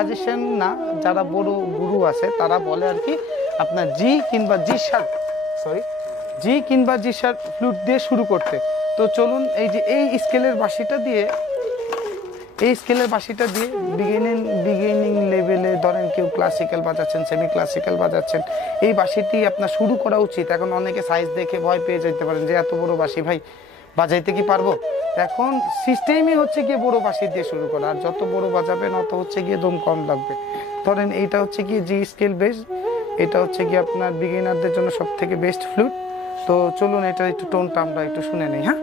Suggestion না, যারা বড় গুরু আছে তারা বলে আর কি আপনার জি কিংবা জি শার্প ফ্লুট দিয়ে শুরু করতে। তো চলুন এই যে এই স্কেলের বাঁশিটা দিয়ে বিগিনিং লেভেলে ধরেন কেউ ক্লাসিক্যাল বাজাচ্ছেন, সেমি ক্লাসিক্যাল বাজাচ্ছেন, এই বাঁশিটি আপনার শুরু করা উচিত। এখন অনেকে সাইজ দেখে ভয় পেয়ে যেতে পারেন যে এত বড় বাঁশি ভাই বাজাইতে কি পারবো। এখন সিস্টেমই হচ্ছে গিয়ে বড় বাঁশি দিয়ে শুরু করা, আর যত বড় বাজাবেন অত হচ্ছে গিয়ে দম কম লাগবে। ধরেন এইটা হচ্ছে গিয়ে জি স্কেল বেস, এটা হচ্ছে গিয়ে আপনার বিগিনারদের জন্য সব থেকে বেস্ট ফ্লুট। তো চলুন এটা একটু টোনটা আমরা একটু শুনে নেই। হ্যাঁ,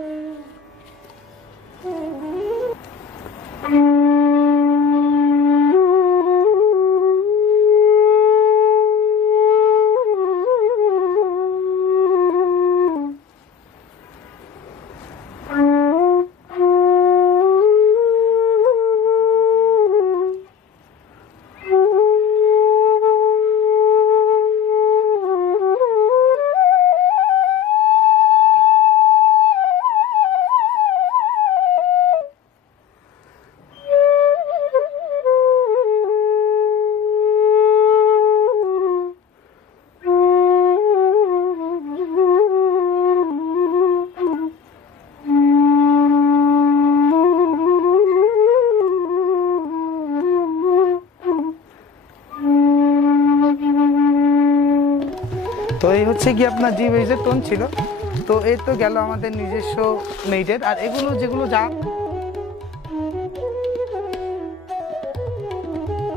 তো এই হচ্ছে কি আপনার জি বেজের টোন ছিল। তো এই তো গেল আমাদের নিজস্ব মেইডের। আর এগুলো যেগুলো যা